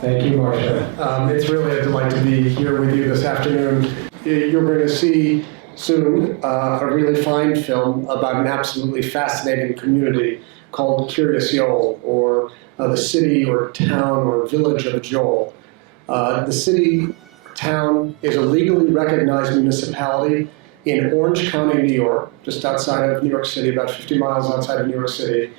Thank you, Marcia. It's really a delight to be here with you this afternoon. You're going to see soon a really fine film about an absolutely fascinating community called Kiryas, or the city or town or village of Joel. The city town is a legally recognized municipality in Orange County, New York, just outside of New York City, about 50 miles outside of New York City,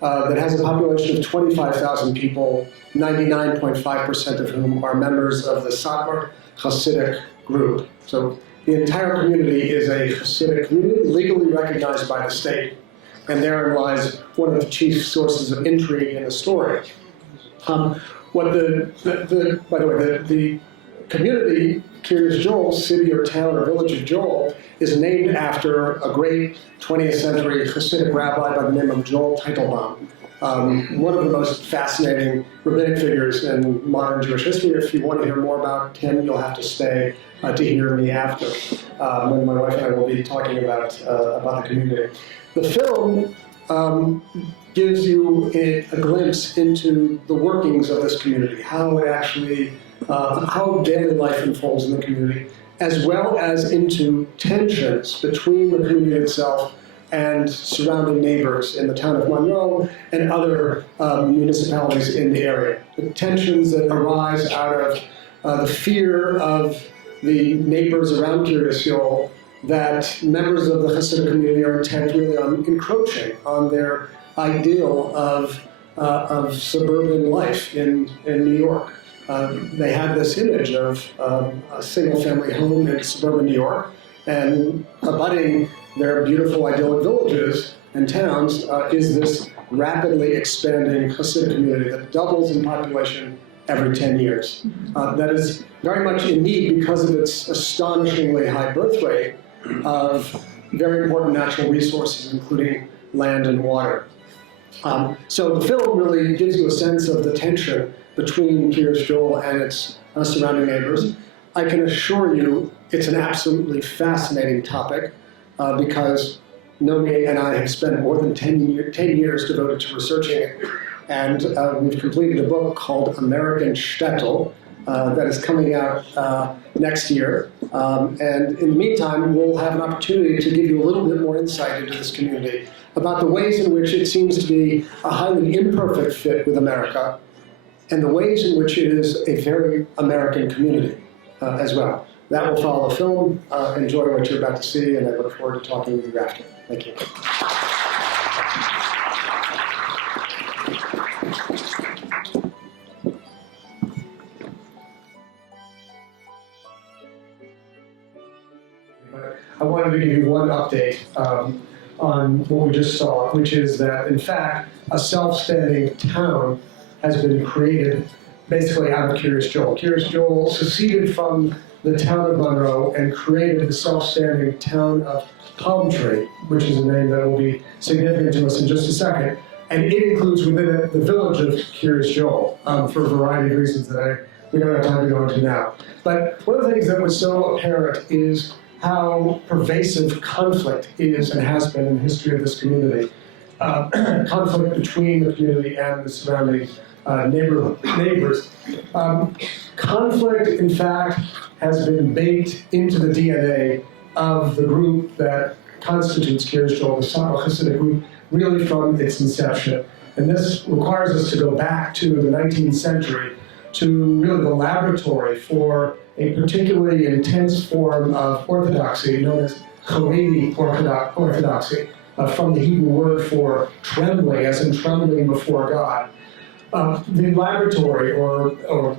that has a population of 25,000 people, 99.5% of whom are members of the Satmar Hasidic group. So the entire community is a Hasidic community, legally recognized by the state, and therein lies one of the chief sources of intrigue in the story. By the way, the community, Kiryas Joel, city or town or village of Joel, is named after a great 20th century Hasidic rabbi by the name of Joel Teitelbaum, one of the most fascinating rabbinic figures in modern Jewish history. If you want to hear more about him, you'll have to stay to hear me after, when my wife and I will be talking about the community. The film gives you a glimpse into the workings of this community, how it actually, how daily life unfolds in the community, as well as into tensions between the community itself and surrounding neighbors in the town of Monroe and other municipalities in the area. The tensions that arise out of the fear of the neighbors around Kiryas Joel that members of the Hasidic community are intent really on encroaching on their ideal of suburban life in New York. They had this image of a single-family home in suburban New York, and abutting their beautiful idyllic villages and towns is this rapidly expanding Hasidic community that doubles in population every 10 years. That is very much in need because of its astonishingly high birth rate of very important natural resources, including land and water. So the film really gives you a sense of the tension between Kiryas Joel and its surrounding neighbors. I can assure you it's an absolutely fascinating topic because Nomi and I have spent more than 10 years devoted to researching it. And we've completed a book called Americanization that is coming out next year. And in the meantime, we'll have an opportunity to give you a little bit more insight into this community about the ways in which it seems to be a highly imperfect fit with America and the ways in which it is a very American community as well. That will follow the film. Enjoy what you're about to see, and I look forward to talking with you after. Thank you. I wanted to give you one update on what we just saw, which is that, in fact, a self-standing town has been created basically out of Kiryas Joel. Kiryas Joel seceded from the town of Monroe and created the self-standing town of Palm Tree, which is a name that will be significant to us in just a second. And it includes within it the village of Kiryas Joel for a variety of reasons that we don't have time to go into now. But one of the things that was so apparent is how pervasive conflict is and has been in the history of this community. Conflict between the community and the surrounding neighbors. Conflict, in fact, has been baked into the DNA of the group that constitutes Kiryas Joel, the Satmar Hasidic group, really from its inception. And this requires us to go back to the 19th century to really the laboratory for a particularly intense form of orthodoxy known as Haredi orthodoxy, from the Hebrew word for trembling, as in trembling before God. The laboratory or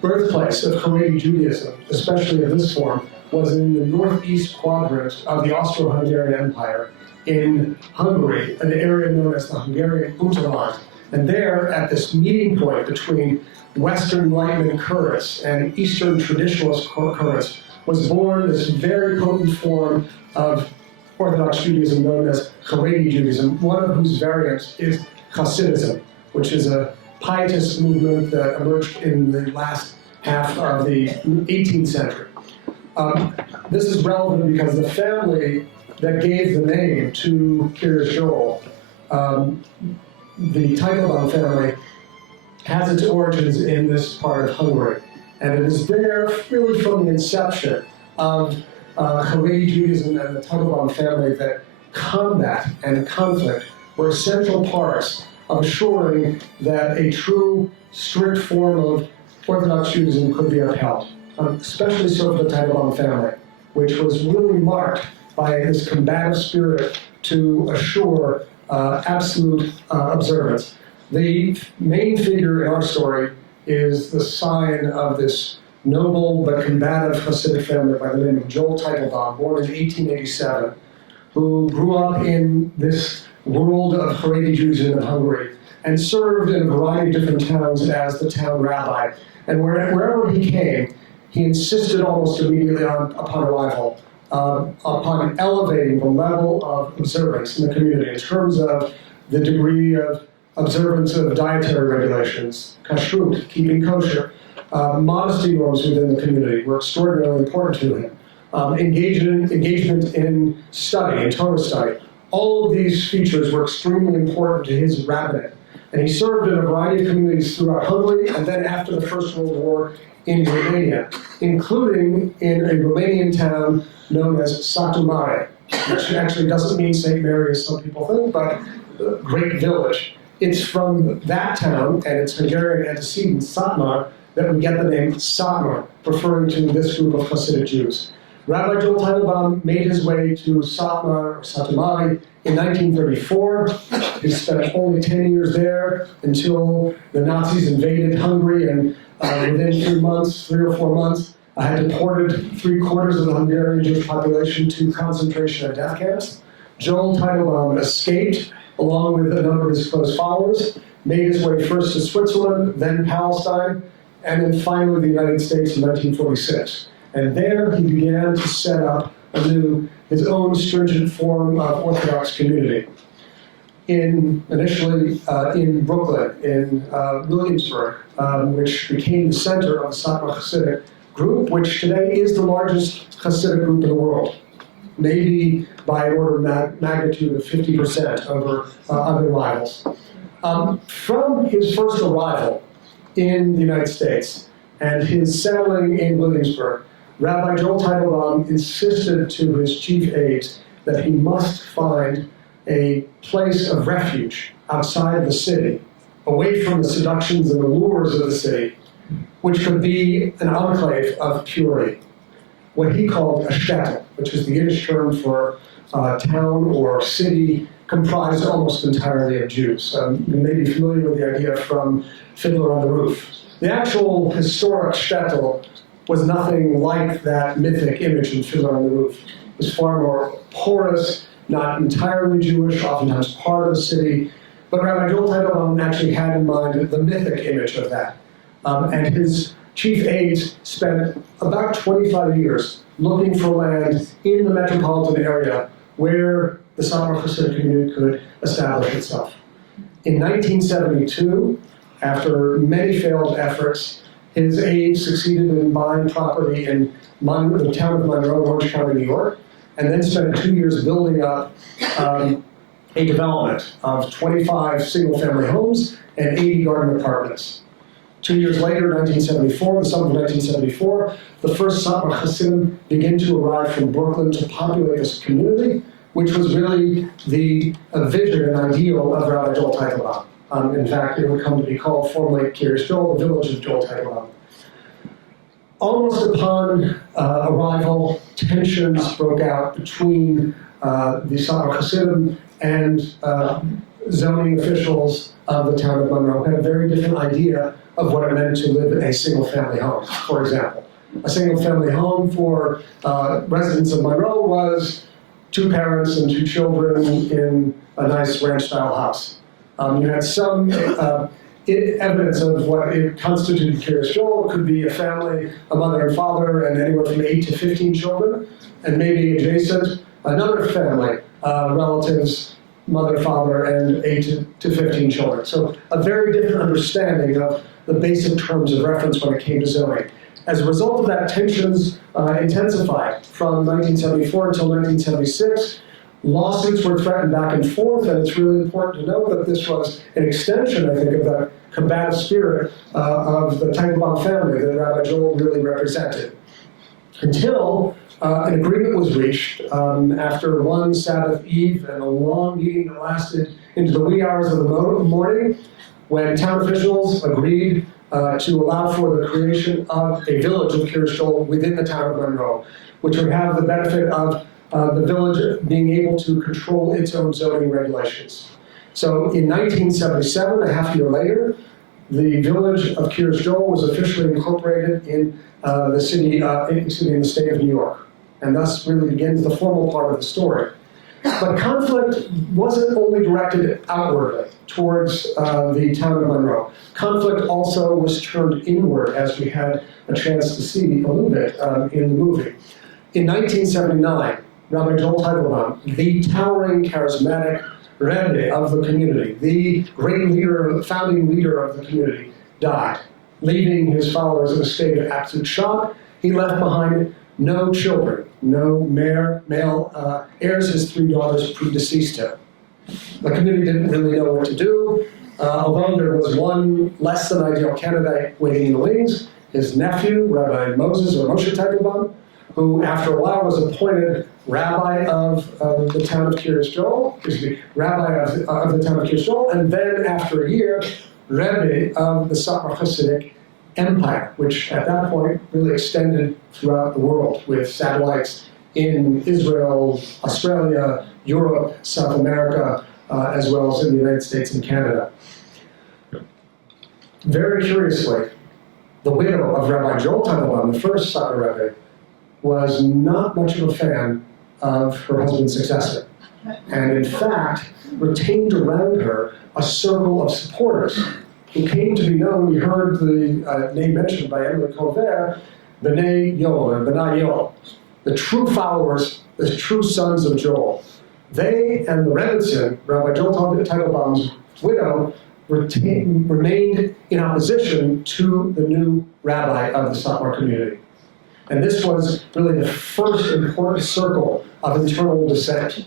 birthplace of Haredi Judaism, especially of this form, was in the northeast quadrant of the Austro-Hungarian Empire in Hungary, an area known as the Hungarian Unterland. And there, at this meeting point between Western Enlightenment currents and Eastern traditionalist currents, was born this very potent form of Orthodox Judaism known as Haredi Judaism, one of whose variants is Hasidism, which is a pietist movement that emerged in the last half of the 18th century. This is relevant because the family that gave the name to Kiryas Joel, the Teitelbaum family, has its origins in this part of Hungary. And it is there, really from the inception of Haredi Judaism and the Teitelbaum family, that combat and conflict were essential parts of assuring that a true, strict form of Orthodox Judaism could be upheld, especially so for the Teitelbaum family, which was really marked by this combative spirit to assure absolute observance. The main figure in our story is the sign of this noble but combative Hasidic family by the name of Joel Teitelbaum, born in 1887, who grew up in this world of Haredi Judaism in Hungary and served in a variety of different towns as the town rabbi. And wherever he came, he insisted almost immediately upon arrival upon elevating the level of observance in the community in terms of the degree of observance of dietary regulations, kashrut, keeping kosher, modesty norms within the community were extraordinarily important to him. Engagement in study, in Torah study. All of these features were extremely important to his rabbinate. And he served in a variety of communities throughout Hungary, and then after the First World War in Romania, including in a Romanian town known as Satmar, which actually doesn't mean St. Mary as some people think, but a great village. It's from that town and its Hungarian antecedent, Satmar, that we get the name Satmar, referring to this group of Hasidic Jews. Rabbi Joel Teitelbaum made his way to Satmar, or Satmar, in 1934. He spent only 10 years there until the Nazis invaded Hungary, and within 3 or 4 months, had deported 3/4 of the Hungarian Jewish population to concentration and death camps. Joel Teitelbaum escaped along with a number of his close followers, made his way first to Switzerland, then Palestine, and then finally the United States in 1946. And there he began to set up anew his own stringent form of Orthodox community. Initially in Brooklyn, in Williamsburg, which became the center of the Satmar Hasidic group, which today is the largest Hasidic group in the world, maybe by an order of magnitude of 50% over other rivals. From his first arrival in the United States and his settling in Williamsburg, Rabbi Joel Teitelbaum insisted to his chief aides that he must find a place of refuge outside the city, away from the seductions and the lures of the city, which could be an enclave of purity, what he called a shtetl, which is the Yiddish term for town or city comprised almost entirely of Jews. You may be familiar with the idea from Fiddler on the Roof. The actual historic shtetl was nothing like that mythic image in Fiddler on the Roof. It was far more porous, not entirely Jewish, oftentimes part of the city. But Rabbi Joel Teitelbaum actually had in mind the mythic image of that. And his chief aides spent about 25 years looking for land in the metropolitan area where the Satmar Hasidic community could establish itself. In 1972, after many failed efforts, his aides succeeded in buying property in the town of Monroe, Orange County, New York, and then spent 2 years building up a development of 25 single-family homes and 80 garden apartments. 2 years later, 1974, the summer of 1974, the first Satmar Hasidim began to arrive from Brooklyn to populate this community, which was really the vision and ideal of Rabbi Joel Teitelbaum. In fact, it would come to be called formally Kiryas, the village of Joel Teitelbaum. Almost upon arrival, tensions broke out between the Satmar Hasidim and zoning officials of the town of Monroe, who had a very different idea of what it meant to live in a single-family home, for example. A single-family home for residents of Monroe was 2 parents and 2 children in a nice ranch-style house. You had some evidence of what it constituted Kiryas Joel. It could be a family, a mother and father, and anywhere from 8 to 15 children, and maybe adjacent, another family, relatives, mother, father, and 8 to 15 children. So a very different understanding of the basic terms of reference when it came to zoning. As a result of that, tensions intensified from 1974 until 1976. Lawsuits were threatened back and forth, and it's really important to note that this was an extension, I think, of the combative spirit of the Teitelbaum family that Rabbi Joel really represented. Until an agreement was reached after one Sabbath Eve and a long meeting that lasted into the wee hours of the morning, when town officials agreed to allow for the creation of a village of Kiryas Joel within the town of Monroe, which would have the benefit of the village being able to control its own zoning regulations. So in 1977, a half year later, the village of Kiryas Joel was officially incorporated in the city in the state of New York. And thus really begins the formal part of the story. But conflict wasn't only directed outwardly towards the town of Monroe. Conflict also was turned inward, as we had a chance to see a little bit in the movie. In 1979, Rabbi Joel Teitelbaum, the towering, charismatic Rebbe of the community, the great leader, founding leader of the community, died, leaving his followers in a state of absolute shock. He left behind no children, no male heirs. His 3 daughters predeceased him. The community didn't really know what to do, although there was one less than ideal candidate waiting in the wings, his nephew, Rabbi Moses or Moshe Teitelbaum, who after a while was appointed rabbi of the town of Kiryas Joel, rabbi of the town of Kiryas Joel, and then after a year, Rebbe of the Satmar Hasidic Empire, which at that point really extended throughout the world with satellites in Israel, Australia, Europe, South America, as well as in the United States and Canada. Very curiously, the widow of Rabbi Joel Teitelbaum, the first Satmar Rebbe, was not much of a fan of her husband's successor, and in fact retained around her a circle of supporters who came to be known. We heard the name mentioned by Emily Colbert, B'nai Yoel, or B'nai Yoel, the true followers, the true sons of Joel. They and the Rebbetzin, Rabbi Joel Teitelbaum's widow, remained in opposition to the new rabbi of the Satmar community. And this was really the first important circle of internal dissent.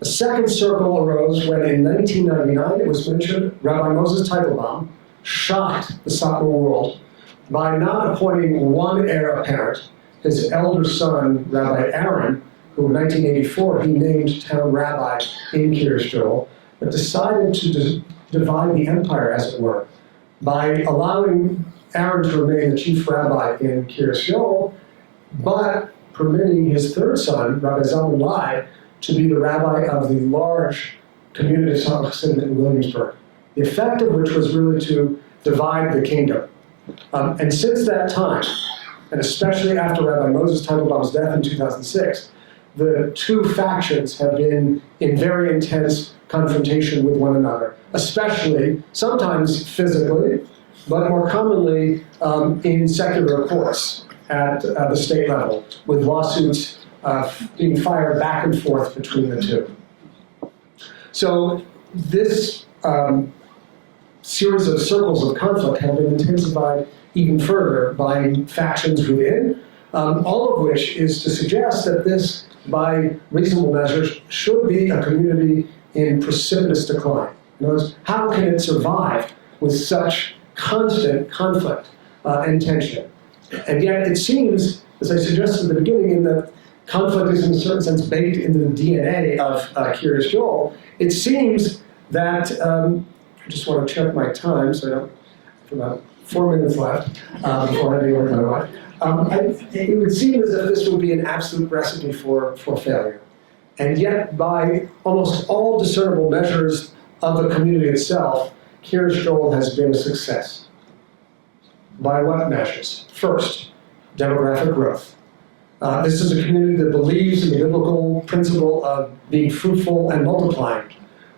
The second circle arose when in 1999, it was mentioned, Rabbi Moses Teitelbaum shocked the Satmar world by not appointing one heir apparent, his elder son, Rabbi Aaron, who in 1984 he named town rabbi in Kiryas Joel, but decided to divide the empire, as it were, by allowing Aaron to remain the chief rabbi in Kiryas Joel, but permitting his third son, Rabbi Zalman Lai, to be the rabbi of the large community of Satmar Chassidim in Williamsburg, the effect of which was really to divide the kingdom. And since that time, and especially after Rabbi Moses Teitelbaum's death in 2006, the two factions have been in very intense confrontation with one another, especially, sometimes physically, but more commonly in secular courts at the state level, with lawsuits being fired back and forth between the two. So this series of circles of conflict have been intensified even further by factions within, all of which is to suggest that this, by reasonable measures, should be a community in precipitous decline. In other words, how can it survive with such constant conflict and tension? And yet it seems, as I suggested at the beginning, in that conflict is in a certain sense baked into the DNA of Kiryas Joel, it seems that, I just want to check my time, so I don't, for about 4 minutes left before I do my life. It would seem as if this would be an absolute recipe for failure. And yet, by almost all discernible measures of the community itself, Kiryas Joel has been a success. By what measures? First, demographic growth. This is a community that believes in the biblical principle of being fruitful and multiplying,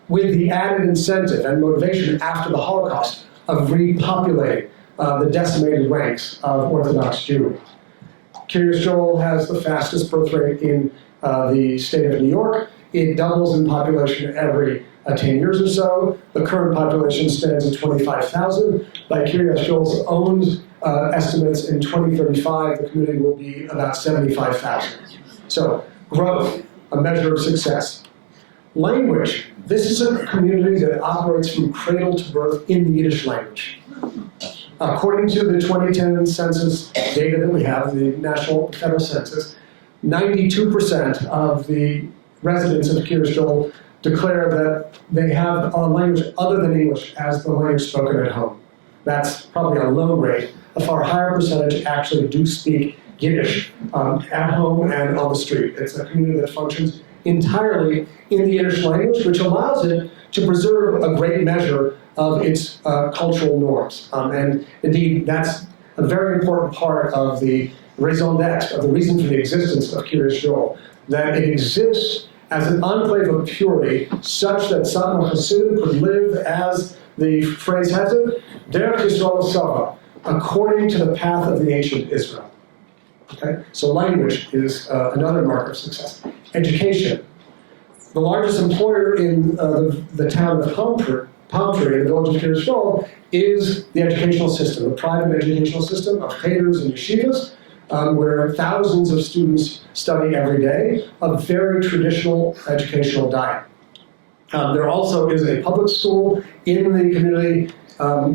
with the added incentive and motivation after the Holocaust of repopulating the decimated ranks of Orthodox Jewry. Kiryas Joel has the fastest birth rate in the state of New York. It doubles in population every 10 years or so. The current population stands at 25,000. By Kiryas Joel's own estimates, in 2035, the community will be about 75,000. So growth a measure of success. Language. This is a community that operates from cradle to birth in the Yiddish language. According to the 2010 census data that we have, the National Federal Census, 92% of the residents of Kiryas Joel declare that they have a language other than English as the language spoken at home. That's probably a low rate. A far higher percentage actually do speak Yiddish at home and on the street. It's a community that functions entirely in the Yiddish language, which allows it to preserve a great measure of its cultural norms. And indeed, that's a very important part of the raison d'etre, of the reason for the existence of Kiryas Joel, that it exists as an enclave of purity, such that Satmar Hasidim could live, as the phrase has it, Derech Yisrael Sava, according to the path of the ancient Israel. Okay? So language is another mark of success. Education. The largest employer in the town of Palmtree, in the village of Kiryas Joel, is the educational system, the private educational system of cheters and yeshivas, where thousands of students study every day, a very traditional educational diet. There also is a public school in the community,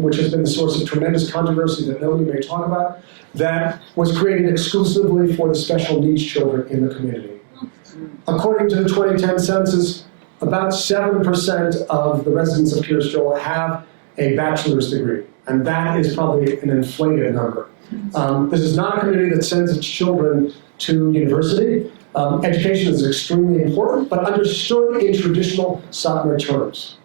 which has been the source of tremendous controversy that Nomi may talk about, that was created exclusively for the special needs children in the community. According to the 2010 census, about 7% of the residents of Kiryas Joel have a bachelor's degree, and that is probably an inflated number. This is not a community that sends its children to university. Education is extremely important, but understood in traditional Satmar terms.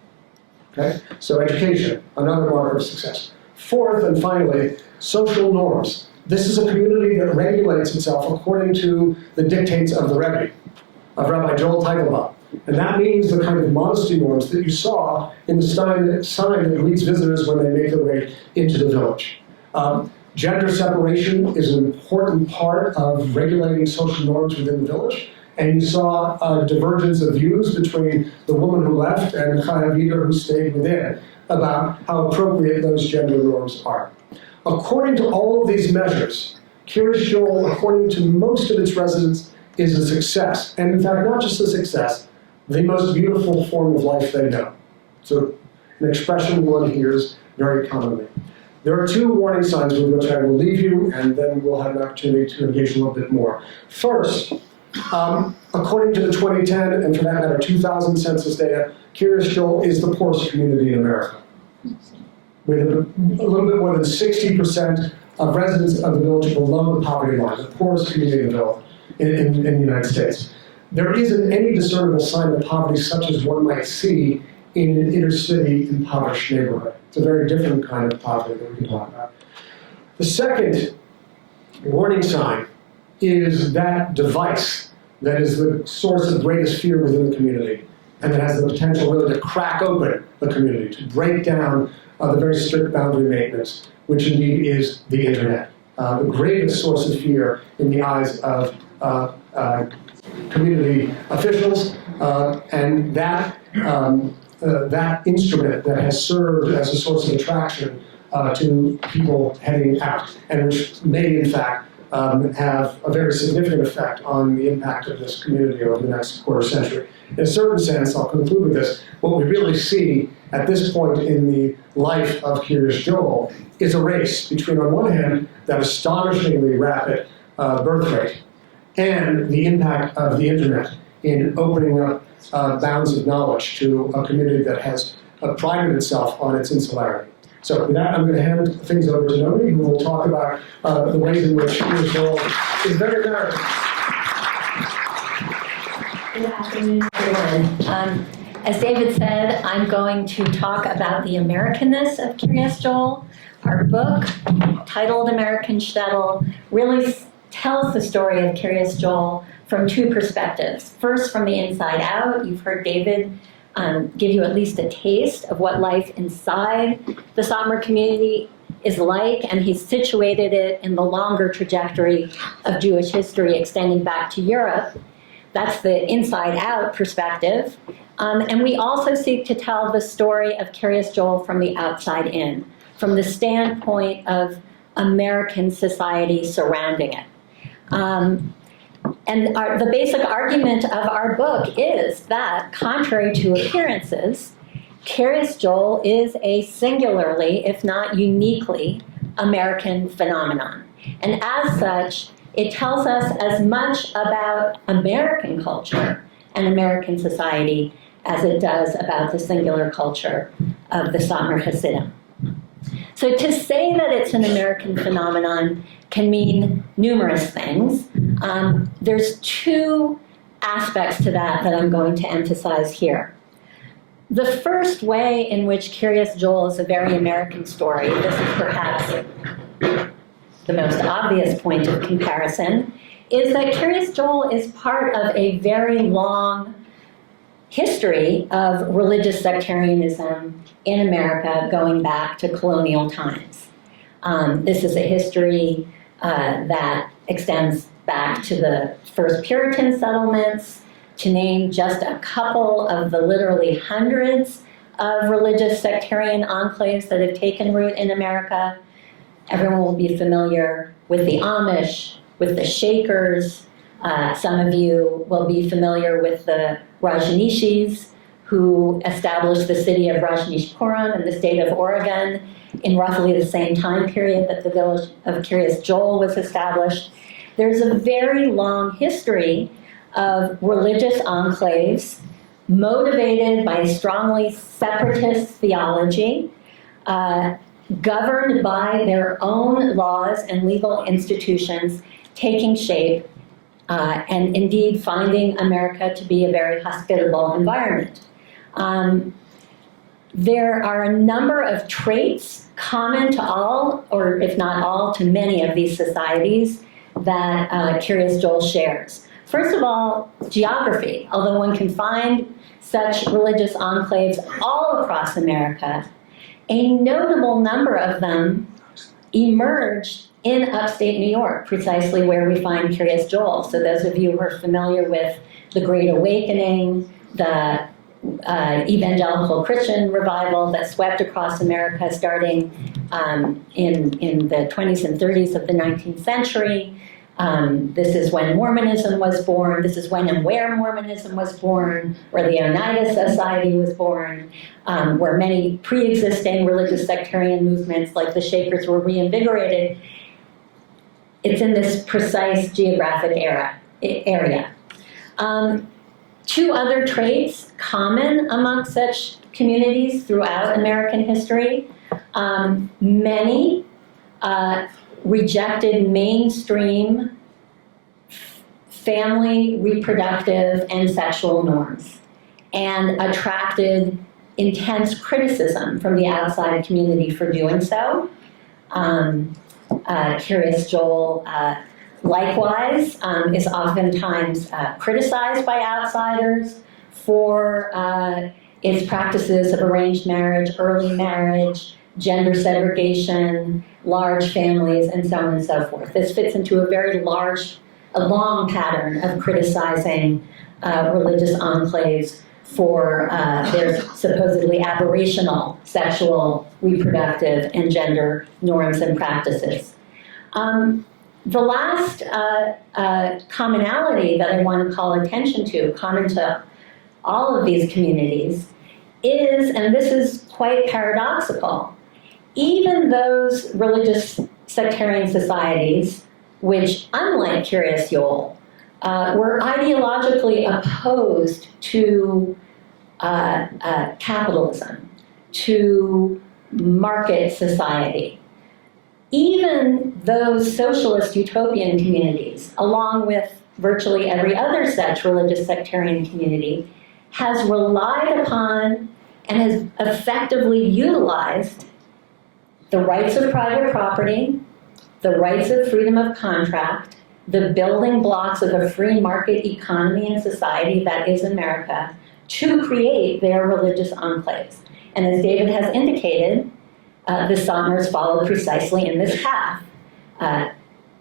Okay? So education, another marker of success. Fourth, and finally, social norms. This is a community that regulates itself according to the dictates of the Rebbe, of Rabbi Joel Teitelbaum. And that means the kind of modesty norms that you saw in the sign that greets visitors when they make their way into the village. Gender separation is an important part of regulating social norms within the village. And you saw a divergence of views between the woman who left and the Chayav who stayed within about how appropriate those gender norms are. According to all of these measures, Kiryas Joel, according to most of its residents, is a success. And in fact, not just a success, the most beautiful form of life they know. So an expression one hears very commonly. There are two warning signs with which I will leave you, and then we'll have an opportunity to engage a little bit more. First, according to the 2010, and for that matter, 2000 census data, Kiryas Joel is the poorest community in America, with a little bit more than 60% of residents of the village below the poverty line, the poorest community in the United States. There isn't any discernible sign of poverty such as one might see in an inner city impoverished neighborhood. It's a very different kind of poverty that we can talk about. The second warning sign is that device that is the source of greatest fear within the community, and that has the potential really to crack open the community, to break down the very strict boundary maintenance, which indeed is the internet. The greatest source of fear in the eyes of community officials, and that instrument that has served as a source of attraction to people heading out, and which may, in fact, have a very significant effect on the impact of this community over the next quarter century. In a certain sense, I'll conclude with this, what we really see at this point in the life of Kiryas Joel is a race between, on one hand, that astonishingly rapid birth rate and the impact of the internet in opening up bounds of knowledge to a community that has prided itself on its insularity. So with that, I'm going to hand things over to Nomi, who will talk about the ways in which Kiryas Joel is very American. Good afternoon, everyone. As David said, I'm going to talk about the Americanness of Kiryas Joel. Our book, titled American Shtetl, really tells the story of Kiryas Joel from two perspectives. First, from the inside out. You've heard David give you at least a taste of what life inside the Satmar community is like, and he's situated it in the longer trajectory of Jewish history extending back to Europe. That's the inside-out perspective. And we also seek to tell the story of Kiryas Joel from the outside in, from the standpoint of American society surrounding it. The basic argument of our book is that, contrary to appearances, Kiryas Joel is a singularly, if not uniquely, American phenomenon. And as such, it tells us as much about American culture and American society as it does about the singular culture of the Satmar Hasidim. So to say that it's an American phenomenon can mean numerous things. There's two aspects to that I'm going to emphasize here. The first way in which Kiryas Joel is a very American story, this is perhaps the most obvious point of comparison, is that Kiryas Joel is part of a very long history of religious sectarianism in America going back to colonial times. This is a history that extends back to the first Puritan settlements, to name just a couple of the literally hundreds of religious sectarian enclaves that have taken root in America. Everyone will be familiar with the Amish, with the Shakers. Some of you will be familiar with the Rajneeshis, who established the city of Rajneeshpuram in the state of Oregon in roughly the same time period that the village of Kiryas Joel was established. There's a very long history of religious enclaves motivated by strongly separatist theology, governed by their own laws and legal institutions, taking shape, and indeed finding America to be a very hospitable environment. There are a number of traits common to all, or if not all, to many of these societies that Kiryas Joel shares. First of all, geography. Although one can find such religious enclaves all across America, a notable number of them emerged in upstate New York, precisely where we find Kiryas Joel. So those of you who are familiar with the Great Awakening, the evangelical Christian revival that swept across America starting in the 20s and 30s of the 19th century. This is when Mormonism was born. This is when and where Mormonism was born, where the Oneida Society was born, where many pre-existing religious sectarian movements like the Shakers were reinvigorated. It's in this precise geographic area. Two other traits common among such communities throughout American history. Many rejected mainstream family, reproductive, and sexual norms, and attracted intense criticism from the outside community for doing so. Kiryas Joel, likewise, is oftentimes criticized by outsiders for its practices of arranged marriage, early marriage, gender segregation, large families, and so on and so forth. This fits into a long pattern of criticizing religious enclaves for their supposedly aberrational sexual, reproductive, and gender norms and practices. The last commonality that I want to call attention to, common to all of these communities, is, and this is quite paradoxical, even those religious sectarian societies, which, unlike Kiryas Joel, were ideologically opposed to capitalism, to market society. Even those socialist utopian communities, along with virtually every other such religious sectarian community, has relied upon and has effectively utilized the rights of private property, the rights of freedom of contract, the building blocks of a free market economy and society that is America, to create their religious enclaves. And as David has indicated, the Satmars followed precisely in this path.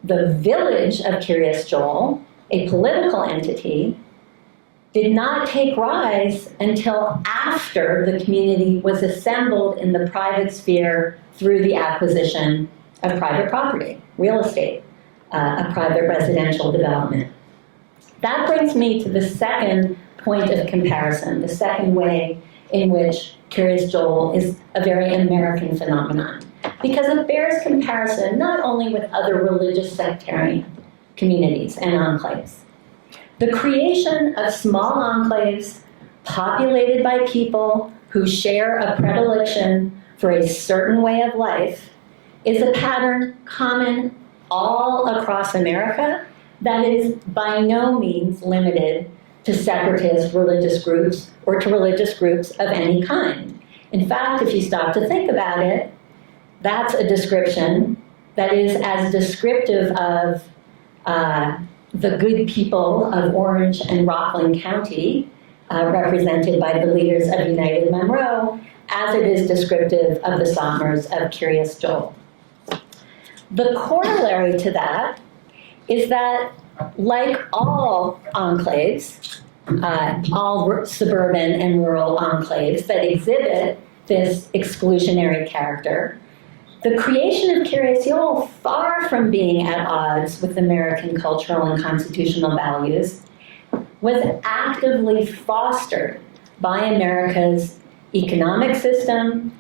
The village of Kiryas Joel, a political entity, did not take rise until after the community was assembled in the private sphere through the acquisition of private property, real estate, a private residential development. That brings me to the second point of comparison, the second way in which Kiryas Joel is a very American phenomenon, because it bears comparison not only with other religious sectarian communities and enclaves. The creation of small enclaves populated by people who share a predilection for a certain way of life is a pattern common all across America that is by no means limited to separatist religious groups or to religious groups of any kind. In fact, if you stop to think about it, that's a description that is as descriptive of the good people of Orange and Rockland County, represented by the leaders of United Monroe, as it is descriptive of the Satmars of Kiryas Joel. The corollary to that is that, like all enclaves, all suburban and rural enclaves that exhibit this exclusionary character, the creation of Kiryas Joel, far from being at odds with American cultural and constitutional values, was actively fostered by America's economic system,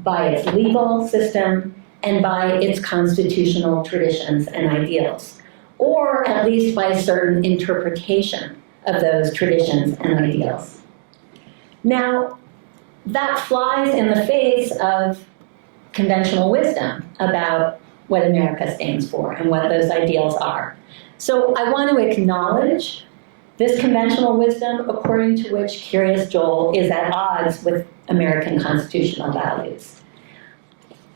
by its legal system, and by its constitutional traditions and ideals, or at least by a certain interpretation of those traditions and ideals. Now, that flies in the face of conventional wisdom about what America stands for and what those ideals are. So I want to acknowledge this conventional wisdom according to which Kiryas Joel is at odds with American constitutional values.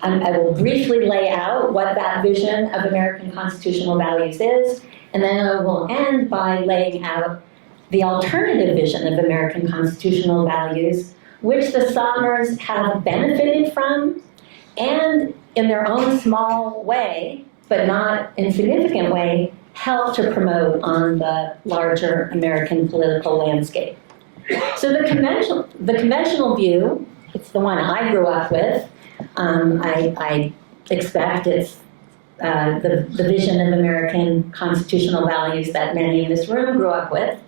I will briefly lay out what that vision of American constitutional values is, and then I will end by laying out the alternative vision of American constitutional values, which the Satmars have benefited from, and in their own small way, but not insignificant way, helped to promote on the larger American political landscape. So the conventional view, it's the one I grew up with. I expect it's the vision of American constitutional values that many in this room grew up with.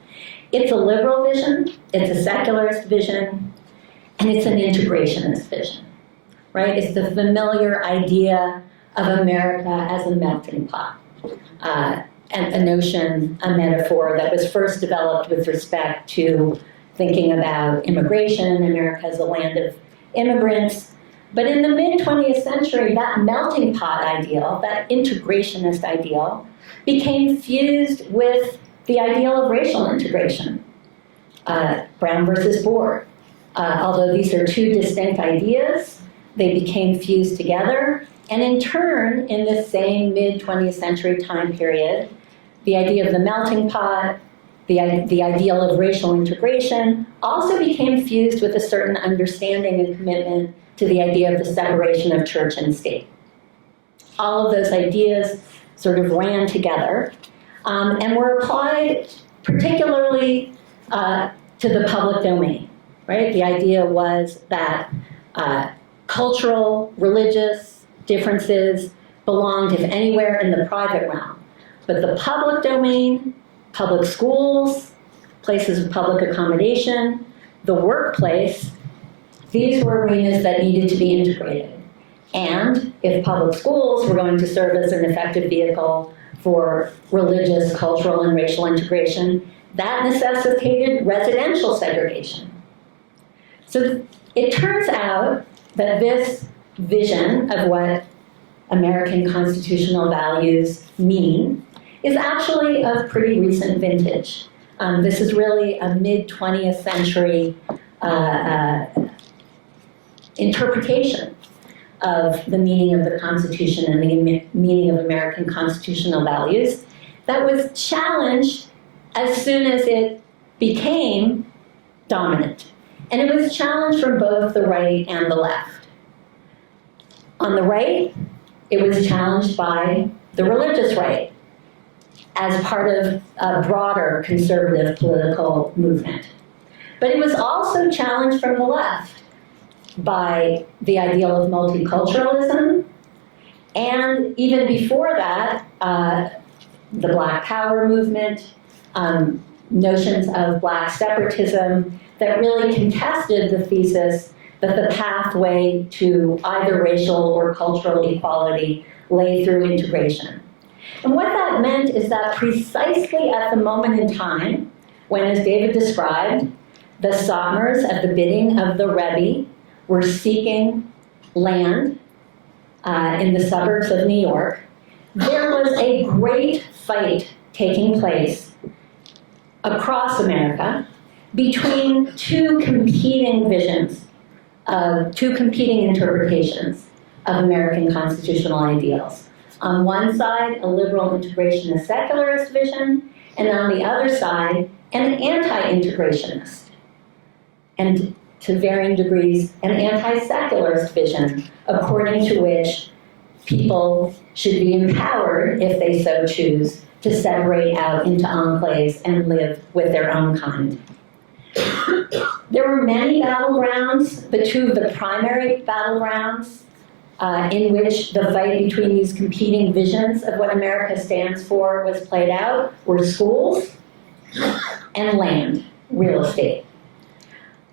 It's a liberal vision, it's a secularist vision, and it's an integrationist vision, right? It's the familiar idea of America as a melting pot, and a notion, a metaphor that was first developed with respect to thinking about immigration. America as a land of immigrants. But in the mid-20th century, that melting pot ideal, that integrationist ideal, became fused with the ideal of racial integration, Brown versus Board. Although these are two distinct ideas, they became fused together. And in turn, in this same mid-20th century time period, the idea of the melting pot, the ideal of racial integration, also became fused with a certain understanding and commitment to the idea of the separation of church and state. All of those ideas sort of ran together and were applied particularly to the public domain, right? The idea was that cultural, religious differences belonged, if anywhere, in the private realm. But the public domain, public schools, places of public accommodation, the workplace, these were arenas that needed to be integrated. And if public schools were going to serve as an effective vehicle for religious, cultural, and racial integration, that necessitated residential segregation. So it turns out that this vision of what American constitutional values mean is actually of pretty recent vintage. This is really a mid-20th century interpretation of the meaning of the Constitution and the meaning of American constitutional values that was challenged as soon as it became dominant. And it was challenged from both the right and the left. On the right, it was challenged by the religious right as part of a broader conservative political movement. But it was also challenged from the left by the ideal of multiculturalism, and even before that, the Black Power movement, notions of Black separatism that really contested the thesis that the pathway to either racial or cultural equality lay through integration. And what that meant is that precisely at the moment in time, when, as David described, the Satmars, at the bidding of the Rebbe, were seeking land in the suburbs of New York, there was a great fight taking place across America between two competing visions, two competing interpretations of American constitutional ideals. On one side, a liberal integrationist secularist vision, and on the other side, an anti-integrationist, and to varying degrees, an anti-secularist vision, according to which people should be empowered, if they so choose, to separate out into enclaves and live with their own kind. There were many battlegrounds, but two of the primary battlegrounds in which the fight between these competing visions of what America stands for was played out were schools and land, real estate.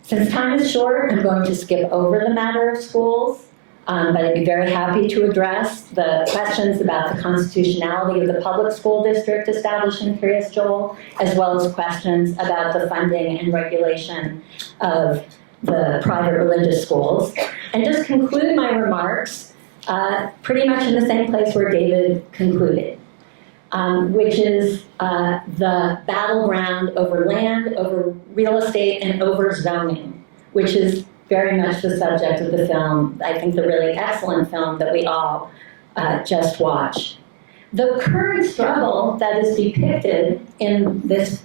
Since time is short, I'm going to skip over the matter of schools, but I'd be very happy to address the questions about the constitutionality of the public school district established in Kiryas Joel, as well as questions about the funding and regulation of the private religious schools, and just conclude my remarks pretty much in the same place where David concluded, which is the battleground over land, over real estate, and over zoning, which is very much the subject of the film, I think the really excellent film that we all just watched. The current struggle that is depicted in this,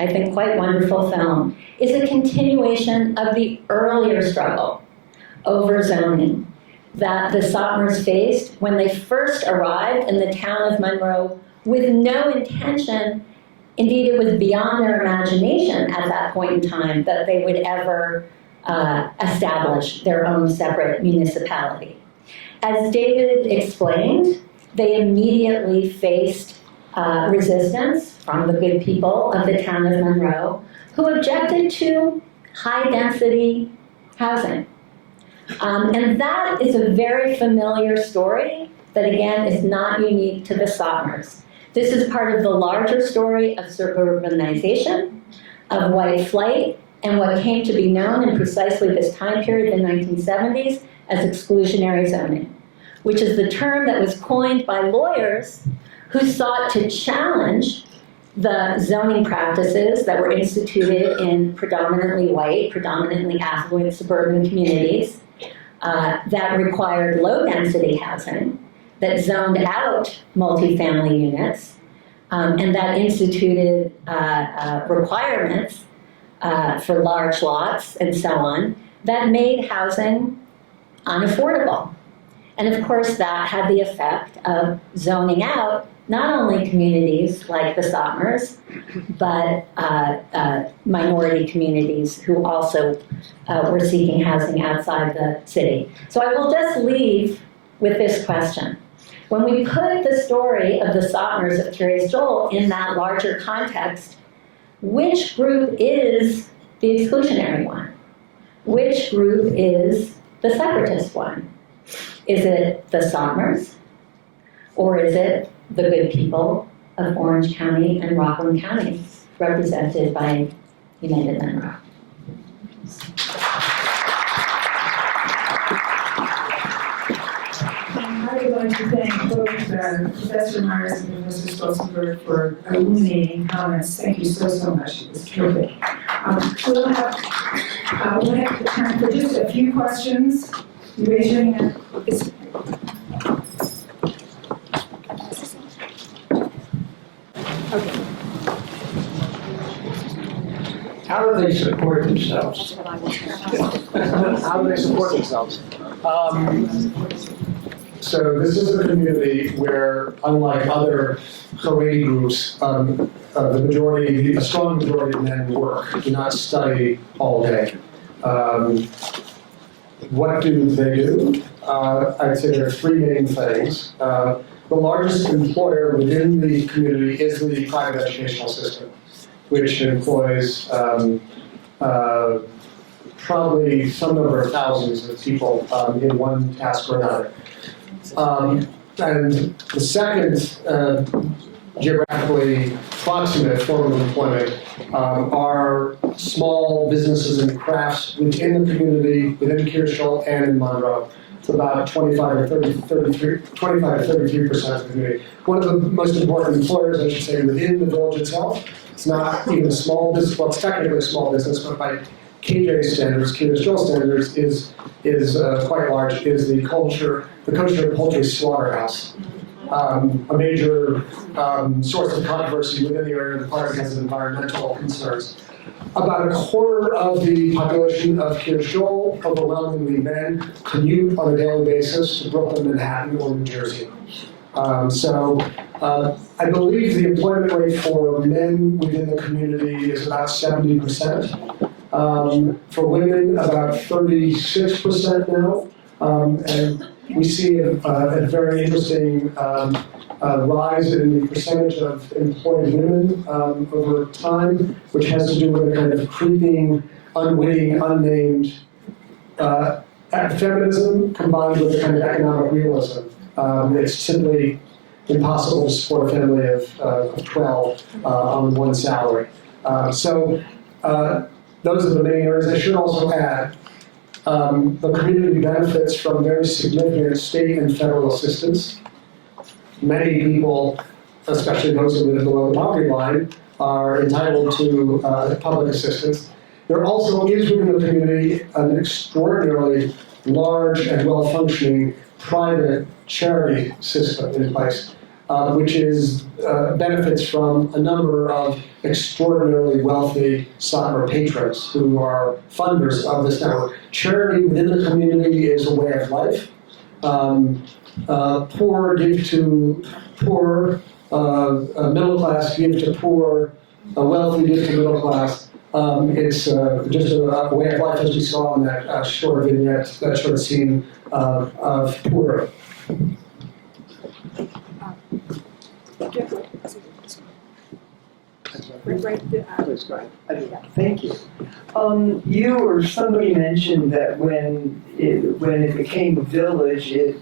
I think, quite wonderful film is a continuation of the earlier struggle over zoning that the Satmars faced when they first arrived in the town of Monroe with no intention, indeed it was beyond their imagination at that point in time, that they would ever establish their own separate municipality. As David explained, they immediately faced resistance from the good people of the town of Monroe, who objected to high-density housing. And that is a very familiar story that, again, is not unique to the Satmars. This is part of the larger story of suburbanization, of white flight, and what came to be known in precisely this time period, the 1970s, as exclusionary zoning, which is the term that was coined by lawyers who sought to challenge the zoning practices that were instituted in predominantly white, predominantly affluent suburban communities that required low-density housing, that zoned out multifamily units, and that instituted requirements for large lots and so on, that made housing unaffordable. And of course, that had the effect of zoning out not only communities like the Satmars, but minority communities who also were seeking housing outside the city. So I will just leave with this question. When we put the story of the Satmars of Kiryas Joel in that larger context, which group is the exclusionary one? Which group is the separatist one? Is it the Satmars? Or is it the good people of Orange County and Rockland County, represented by United Monroe? I would like to thank both Professor Myers and Professor Stolzenberg for illuminating comments. Thank you so much. It was terrific. We'll have time for just a few questions. You raise your hand. Okay. How do they support themselves? How do they support themselves? So this is a community where, unlike other Haredi groups, a strong majority of men work, do not study all day. What do they do? I'd say there are three main things. The largest employer within the community is the private educational system. which employs probably some number of thousands of people in one task or another. And the second geographically proximate form of employment are small businesses and crafts within the community, within Kiryas and in Monroe. It's about 25 to 33% of the community. One of the most important employers, I should say, within the village itself, it's not even a small business, well, it's technically a small business, but by KJ standards, Kiryas standards, is quite large, is the kosher poultry slaughterhouse. A major source of controversy within the area of the park because of environmental concerns. About a quarter of the population of Kiryas, overwhelmingly men, commute on a daily basis to Brooklyn, Manhattan, or New Jersey. So I believe the employment rate for men within the community is about 70%. For women, about 36% now. And we see a very interesting rise in the percentage of employed women over time, which has to do with a kind of creeping, unwitting, unnamed feminism combined with a kind of economic realism. It's simply impossible to support a family of 12 on one salary. So those are the main areas. I should also add, the community benefits from very significant state and federal assistance. Many people, especially those who live below the poverty line, are entitled to public assistance. There also is within the community an extraordinarily large and well-functioning private charity system in place, which is benefits from a number of extraordinarily wealthy Satmar patrons who are funders of this network. Charity within the community is a way of life. Poor give to poor, middle class give to poor, wealthy give to middle class. It's just a way of life, as we saw in that short vignette, that short scene of poor. Please go ahead. Thank you. You or somebody mentioned that when it became a village, it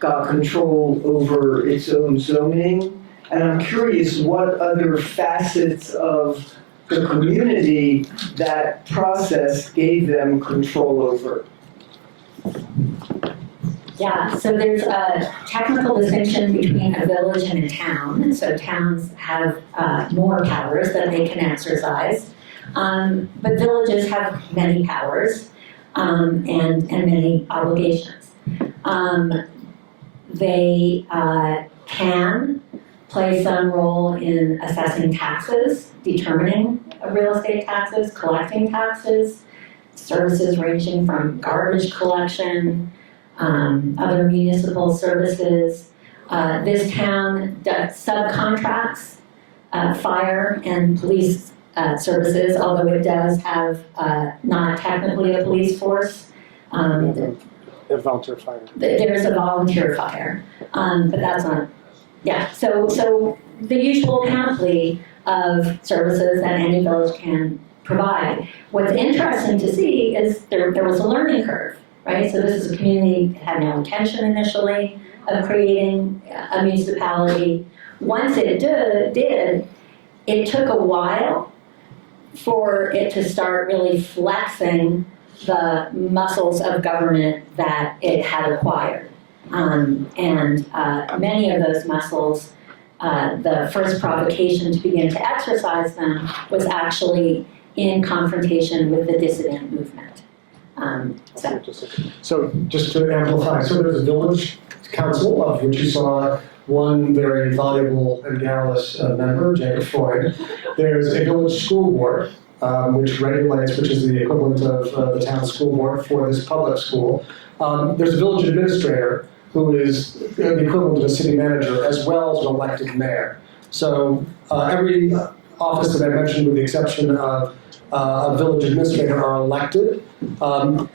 got control over its own zoning. And I'm curious what other facets of the community that process gave them control over. Yeah, so there's a technical distinction between a village and a town. So towns have more powers that they can exercise, but villages have many powers and many obligations. They can play some role in assessing taxes, determining real estate taxes, collecting taxes, services ranging from garbage collection, other municipal services. This town does subcontracts fire and police services, although it does have not technically a police force. The volunteer fire. There's a volunteer fire, but that's not, yeah. So the usual panoply of services that any village can provide. What's interesting to see is there was a learning curve, right? So this is a community that had no intention initially of creating a municipality. Once it did, it took a while for it to start really flexing the muscles of government that it had acquired. And many of those muscles, the first provocation to begin to exercise them was actually in confrontation with the dissident movement. So just to amplify, so there's a village council of which you saw one very valuable and garrulous member, Jacob Freud. There's a village school board, which regulates, which is the equivalent of the town school board for this public school. There's a village administrator who is the equivalent of a city manager as well as an elected mayor. So every office that I mentioned, with the exception of a village administrator, are elected.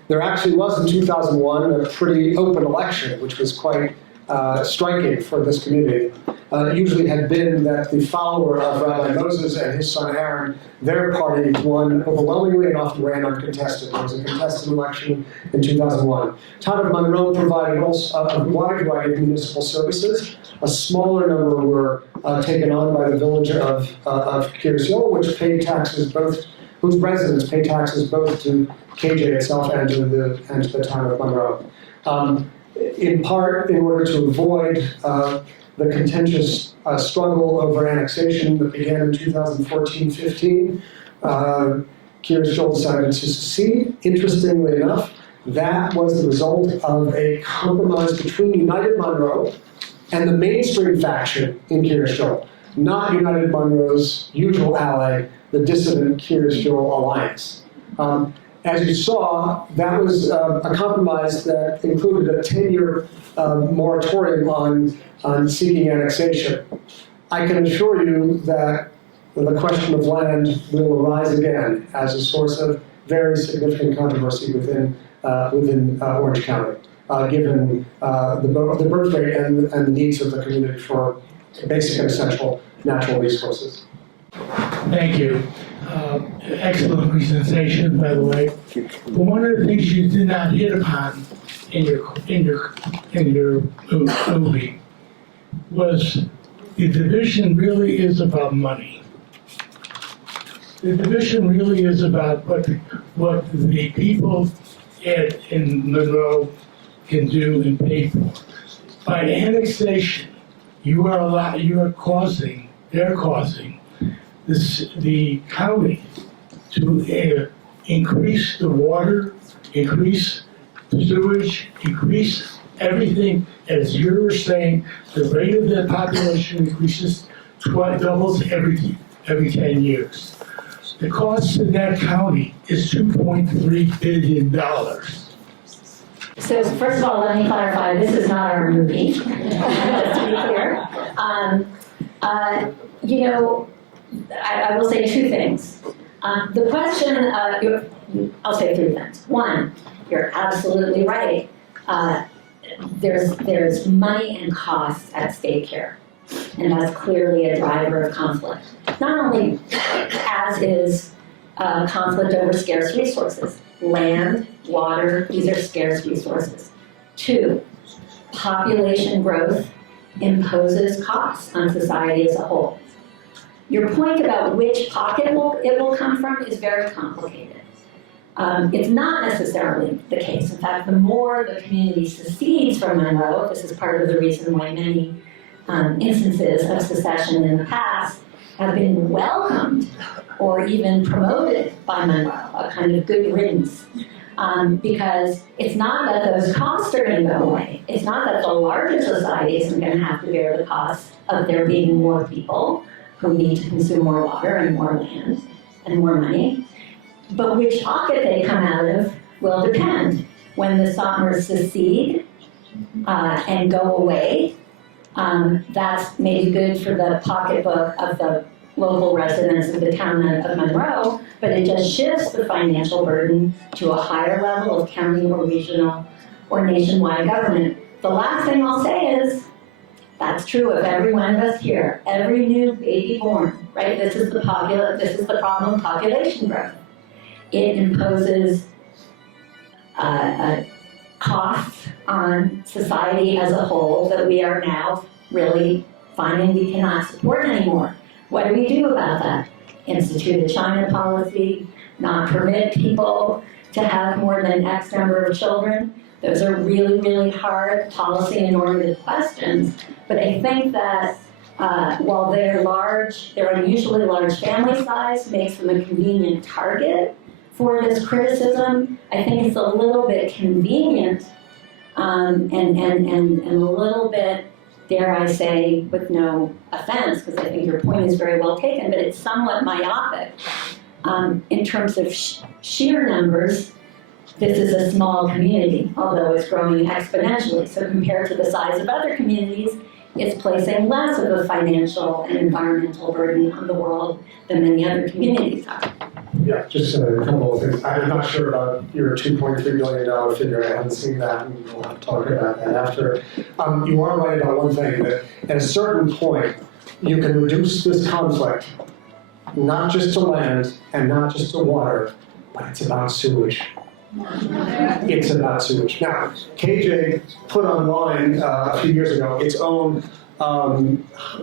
There actually was in 2001 a pretty open election, which was quite striking for this community usually had been that the follower of Rabbi Moses and his son Aaron, their party won overwhelmingly and often ran uncontested. There was a contested election in 2001. Town of Monroe provided also a wide variety of municipal services. A smaller number were taken on by the village of Kiryas, which paid taxes both, whose residents pay taxes both to KJ itself and to the town of Monroe. In part, in order to avoid the contentious struggle over annexation that began in 2014-15, Kiryas decided to secede. Interestingly enough, that was the result of a compromise between United Monroe and the mainstream faction in Kiryas, not United Monroe's usual ally, the dissident Kiryas Alliance. As you saw, that was a compromise that included a 10-year moratorium on seeking annexation. I can assure you that the question of land will arise again as a source of very significant controversy within Orange County, given the birth rate and the needs of the community for basic and essential natural resources. Thank you. Excellent presentation, by the way. But one of the things you did not hit upon in your movie was the division really is about money. The division really is about what the people in Monroe can do and pay for. By annexation, they're causing the county to increase the water, increase sewage, increase everything. As you were saying, the rate of the population increases doubles every 10 years. The cost to that county is $2.3 billion. So first of all, let me clarify, this is not our movie, just to be clear. I will say two things. The question, I'll say three things. One, you're absolutely right. There's money and costs at stake here, and that's clearly a driver of conflict. Not only as is conflict over scarce resources, land, water, these are scarce resources. Two, population growth imposes costs on society as a whole. Your point about which pocket it will come from is very complicated. It's not necessarily the case. In fact, the more the community secedes from Monroe, this is part of the reason why many instances of secession in the past have been welcomed or even promoted by Monroe, a kind of good riddance. Because it's not that those costs are going to go away. It's not that the larger society isn't going to have to bear the cost of there being more people who need to consume more water and more land and more money. But which pocket they come out of will depend. When the Satmars secede and go away, that's maybe good for the pocketbook of the local residents of the town of Monroe, but it just shifts the financial burden to a higher level of county or regional or nationwide government. The last thing I'll say is, that's true of every one of us here. Every new baby born, right? This is the problem of population growth. It imposes costs on society as a whole that we are now really finding we cannot support anymore. What do we do about that? Institute a China policy, not permit people to have more than X number of children. Those are really, really hard policy and normative questions. But I think that while they're large, their unusually large family size makes them a convenient target for this criticism. I think it's a little bit convenient and a little bit, dare I say, with no offense, because I think your point is very well taken, but it's somewhat myopic. In terms of sheer numbers, this is a small community, although it's growing exponentially. So compared to the size of other communities, it's placing less of a financial and environmental burden on the world than many other communities are. Yeah, just a couple of things. I'm not sure about your $2.3 billion figure. I haven't seen that, and we'll have to talk about that after. You are right about one thing, that at a certain point, you can reduce this conflict, not just to land and not just to water, but it's about sewage. It's about sewage. Now, KJ put online a few years ago its own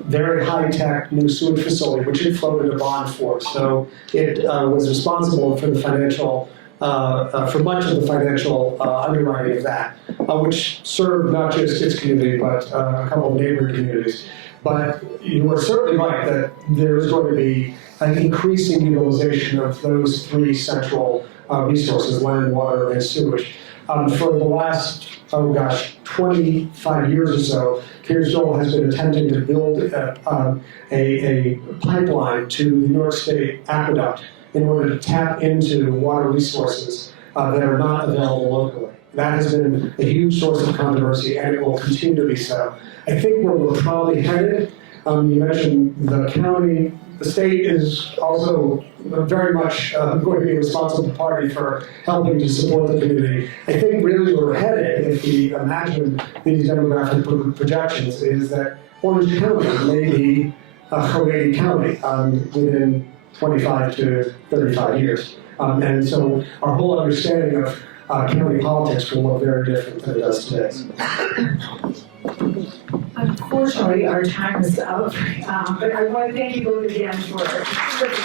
very high-tech new sewage facility, which it floated a bond for. So it was responsible for the financial, for much of the financial underwriting of that, which served not just its community, but a couple of neighboring communities. But you are certainly right that there is going to be an increasing utilization of those three central resources, land, water, and sewage. For the last, 25 years or so, Kiryas has been attempting to build a pipeline to the New York State aqueduct in order to tap into water resources that are not available locally. That has been a huge source of controversy, and it will continue to be so. I think where we're probably headed, you mentioned the county, the state is also very much going to be a responsible party for helping to support the community. I think really where we're headed, if we imagine these demographic projections, is that Orange County may be a Hawaii County within 25 to 35 years. And so our whole understanding of county politics will look very different than it does today. Unfortunately, our time is up, but I want to thank you both again for a terrific